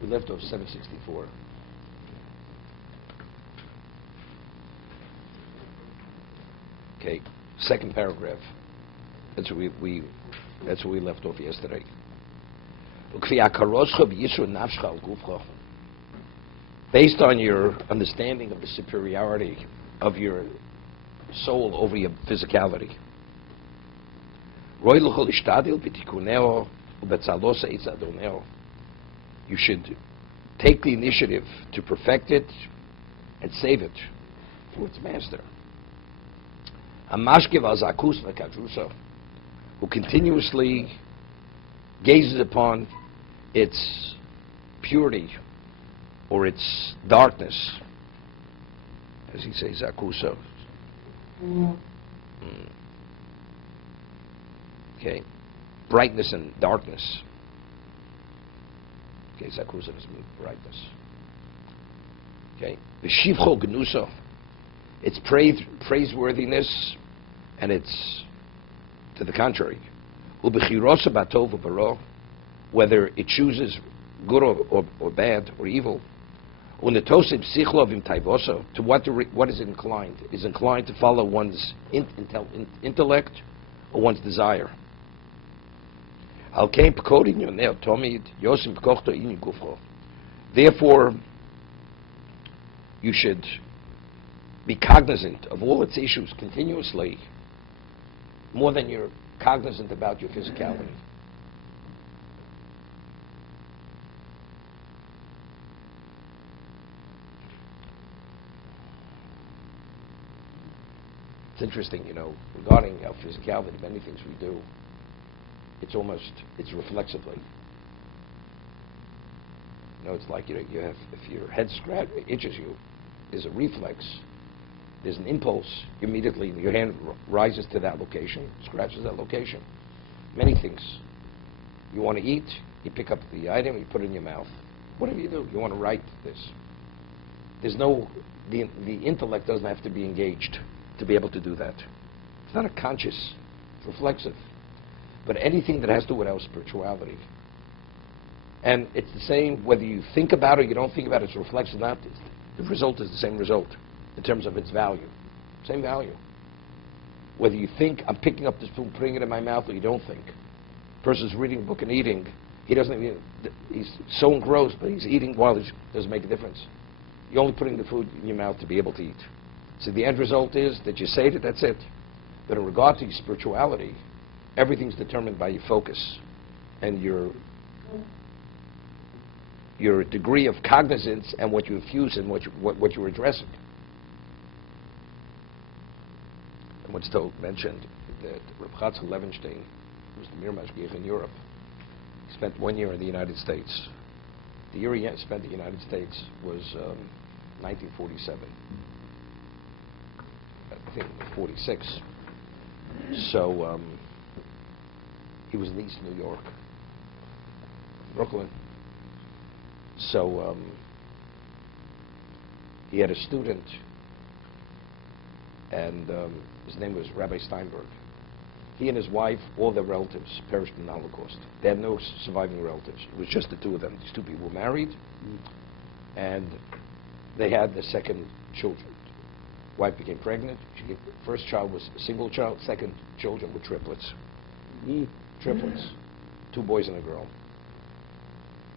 We left off 764. Okay, second paragraph. That's where we left off yesterday. Based on your understanding of the superiority of your soul over your physicality, you should take the initiative to perfect it and save it for its master. Who continuously gazes upon its purity or its darkness, as he says, Zakusa. Okay, brightness and darkness. Okay, Zakusa doesn't mean brightness. Okay, V'shivcho Gnusa, its praiseworthiness, and it's to the contrary. U'bechirosa batov u'baro, whether it chooses good or bad or evil. U'netosib sichlo v'imtaivoso, to what is it inclined? Is inclined to follow one's intellect or one's desire. Al-Kain Paquda Yoneo Tomid Yosim Pakochto Ini Gufro. Therefore, you should be cognizant of all its issues continuously, more than you're cognizant about your physicality. It's interesting, regarding our physicality, many things we do, it's reflexively. It's like, you have, if your head itches you, there's a reflex, there's an impulse, immediately your hand rises to that location, scratches that location. Many things. You want to eat, you pick up the item, you put it in your mouth. Whatever you do, you want to write this. The intellect doesn't have to be engaged to be able to do that. It's not a conscious, it's reflexive. But anything that has to do with our spirituality. And it's the same, whether you think about it or you don't think about it, it's reflexive, not. The result is the same result in terms of its value. Same value. Whether you think, I'm picking up this food, putting it in my mouth, or you don't think. A person's reading a book and eating, he's so engrossed, but he's eating while it doesn't make a difference. You're only putting the food in your mouth to be able to eat. So the end result is that you say it, that's it. But in regard to your spirituality, everything's determined by your focus and your degree of cognizance and what you infuse and what you're addressing. And what's mentioned that Chovos HaLevavos, who was the Mir Mashgiach in Europe, he spent 1 year in the United States. The year he spent in the United States was 1947. I think 46. So he was in East New York, Brooklyn. So he had a student, and his name was Rabbi Steinberg. He and his wife, all their relatives, perished in the Holocaust. They had no surviving relatives. It was just the two of them. These two people were married, and they had the second children. Wife became pregnant. First child was a single child. Second children were triplets. Triplets. 2 boys and a girl.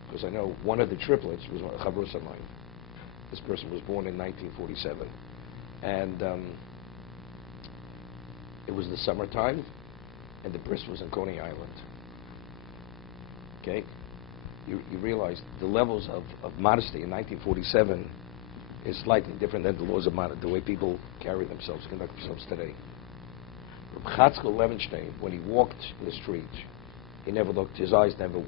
Because I know one of the triplets was a Chavrusa of mine. This person was born in 1947. And it was the summertime, and the bris was in Coney Island. Okay? You realize the levels of modesty in 1947 is slightly different than the laws of modesty, the way people carry themselves, conduct themselves today. Chovos HaLevavos, when he walked in the street, he never looked, his eyes never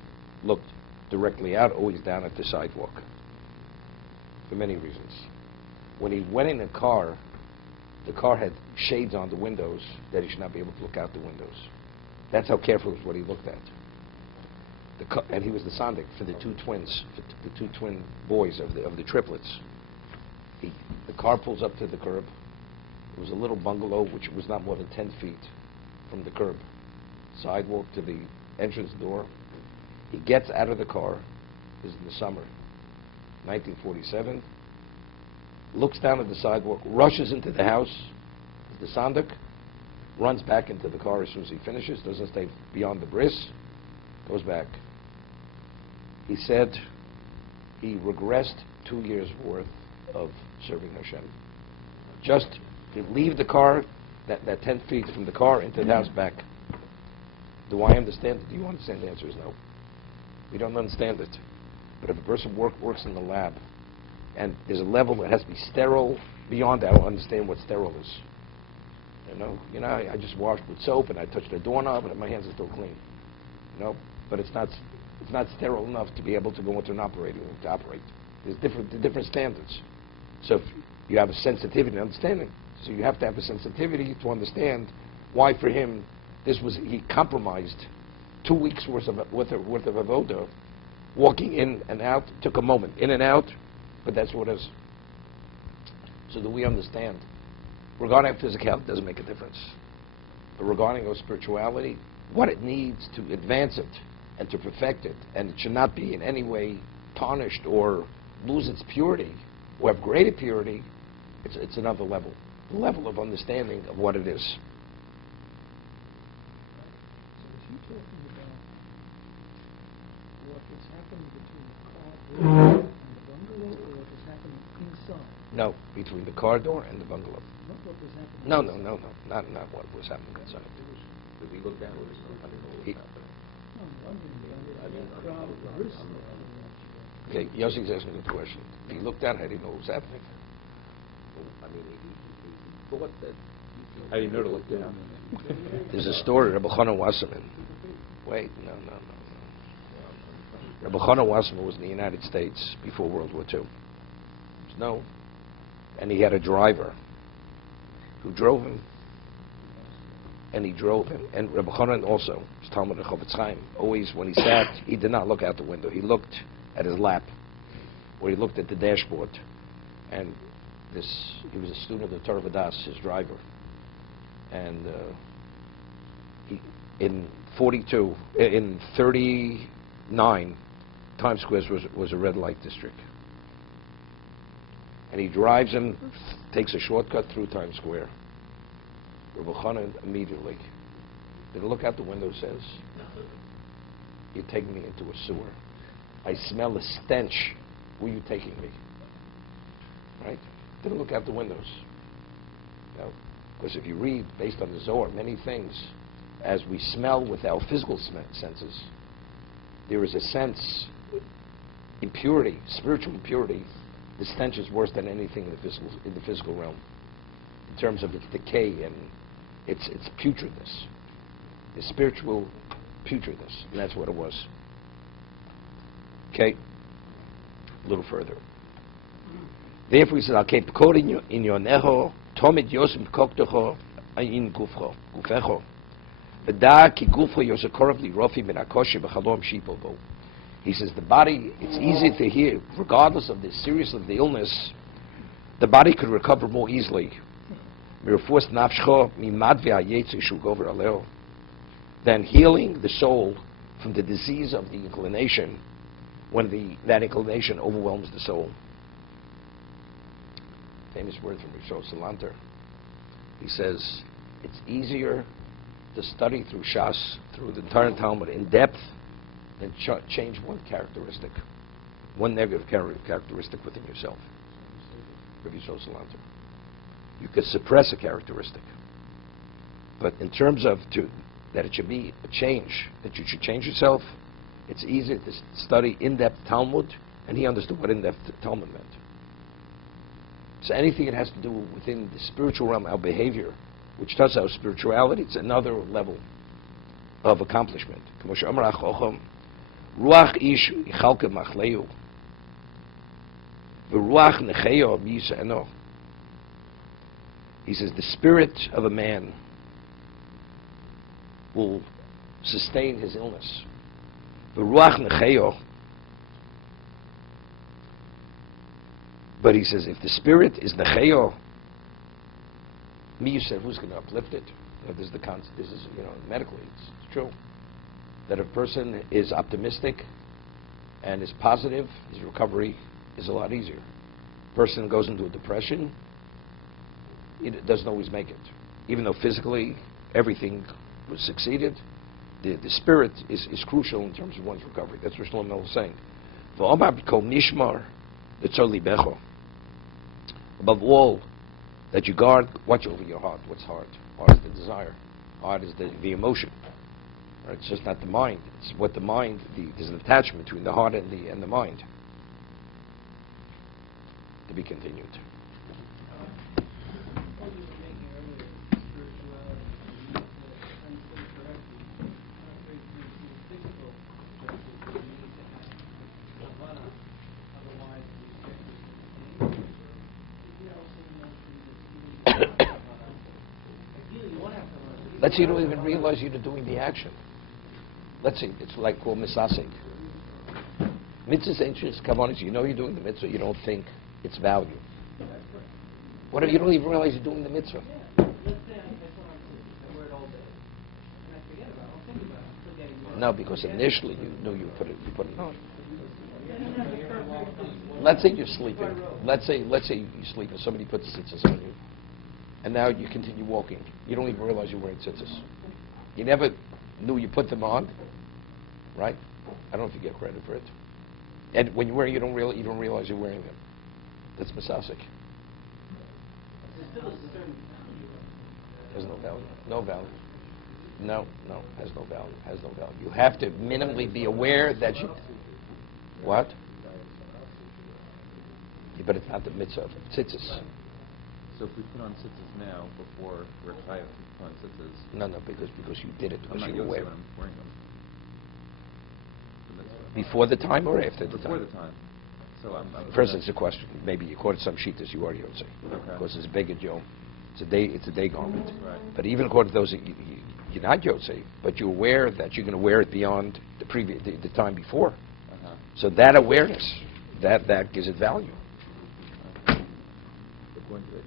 looked directly out, always down at the sidewalk, for many reasons. When he went in a car, the car had shades on the windows that he should not be able to look out the windows. That's how careful was what he looked at. And he was the sandik for the 2 twins, for the 2 twin boys of the triplets. The car pulls up to the curb. It was a little bungalow which was not more than 10 feet from the curb. Sidewalk to the entrance door. He gets out of the car. This is in the summer. 1947, looks down at the sidewalk, rushes into the house, the sandik, runs back into the car as soon as he finishes, doesn't stay beyond the bris, goes back. He said he regressed 2 years' worth of serving Hashem. Just to leave the car, that 10 feet from the car into the house back. Do I understand it? Do you understand? The answer is no. We don't understand it. But if a person works in the lab, and there's a level that has to be sterile beyond that, I don't understand what sterile is. I just washed with soap and I touched the doorknob and my hands are still clean. But it's not sterile enough to be able to go into an operating room to operate. There's different standards. So if you have a sensitivity and understanding, so you have to have a sensitivity to understand why for him he compromised 2 weeks worth of avoda, walking in and out, took a moment, in and out, but that's what it is. So that we understand. Regarding physicality, it doesn't make a difference. But regarding our spirituality, what it needs to advance it and to perfect it, and it should not be in any way tarnished or lose its purity or have greater purity, it's another level. The level of understanding of what it is. So is he talking about what is happening between the car door and the bungalow, or what is happening inside? No, between the car door and the bungalow. Not what was happening No, inside. not what was happening inside. Did we look down with his phone? I didn't know what was happening. No, I'm wondering about the crowd of risk. Okay, Yossi's asking a good question. If he looked down, how did he know what was happening? I mean, he thought that... How do you know to look down? There's a story, Rabbi Chana Wasserman. Wait, no. Rabbi Chana Wasserman was in the United States before World War II. And he had a driver who drove him, and he drove him. And Rabbi Chanan also, his Talmud of Chofetz Chaim, always when he sat, he did not look out the window. He looked at his lap, or he looked at the dashboard. And he was a student of the Torah Vadas, his driver. And in 39, Times Square was a red light district. And he drives him, takes a shortcut through Times Square. Rabbi Chanan immediately didn't look out the window, says, "You're taking me into a sewer. I smell a stench. Where are you taking me?" Right? Didn't look out the windows. Because if you read, based on the Zohar, many things, as we smell with our physical senses, there is a sense, impurity, spiritual impurity. The stench is worse than anything in the physical realm, in terms of its decay and its putridness, the spiritual putridness, and that's what it was. Okay, a little further. Therefore, he says, "Okay, pekod in yonecho, tomid yosem koktocho, in gufecho, v'da ki gufo yosekorov li rofi min akoshi b'chalom shipol bo." He says the body, it's easy to hear, regardless of the seriousness of the illness, the body could recover more easily than healing the soul from the disease of the inclination when that inclination overwhelms the soul. Famous word from Rosh Salanter. He says, it's easier to study through Shas, through the entire Talmud in depth, than change one characteristic, one negative characteristic within yourself. Rabbi Salanter. You could suppress a characteristic, but in terms of that it should be a change, that you should change yourself, it's easier to study in-depth Talmud, and he understood what in-depth Talmud meant. So anything that has to do within the spiritual realm, our behavior, which touches our spirituality, it's another level of accomplishment. Ruach ish ichalke machleu, v'ruach necheo miyiseno. He says the spirit of a man will sustain his illness. V'ruach necheo. But he says if the spirit is necheo, miyiseno, who's going to uplift it? This is medically it's true. That a person is optimistic and is positive, his recovery is a lot easier. Person goes into a depression, it doesn't always make it. Even though physically everything was succeeded, the spirit is crucial in terms of one's recovery. That's what Shlomo was saying. Above all, that you guard, watch over your heart. What's heart? Heart is the desire. Heart is the emotion. Right? It's just not the mind. It's what the mind, there's an attachment between the heart and the mind. To be continued. Let's say you don't even realize you're doing the action. Let's say it's like called misasek. Mitzvah's ancient kavanas. You know you're doing the mitzvah. You don't think its value. What if you don't even realize you're doing the mitzvah? No, because initially you knew you put it on. Let's say you're sleeping. Let's say you're sleeping. Somebody puts tzitzis on you. And now you continue walking. You don't even realize you're wearing tzitzis. You never knew you put them on, right? I don't know if you get credit for it. And when you're wearing, you don't realize you're wearing them. That's misasek. Has no value. No value. No, has no value. Has no value. You have to minimally be aware that you. What? Yeah, but it's not the mitzvah of tzitzis. So if we put on tzitzis now, before we're chayav to put on tzitzis... No, because you did it, because you were aware. I'm wearing them. Before the time or after the time? Before the time. So I'm First, it's a question. Maybe you caught some shitas you already don't say. Okay. Because it's a beged yom. It's a day garment. Right. But even according to those, you're not yotze, but you're aware that you're going to wear it beyond the time before. Uh-huh. So that awareness, that gives it value. Going to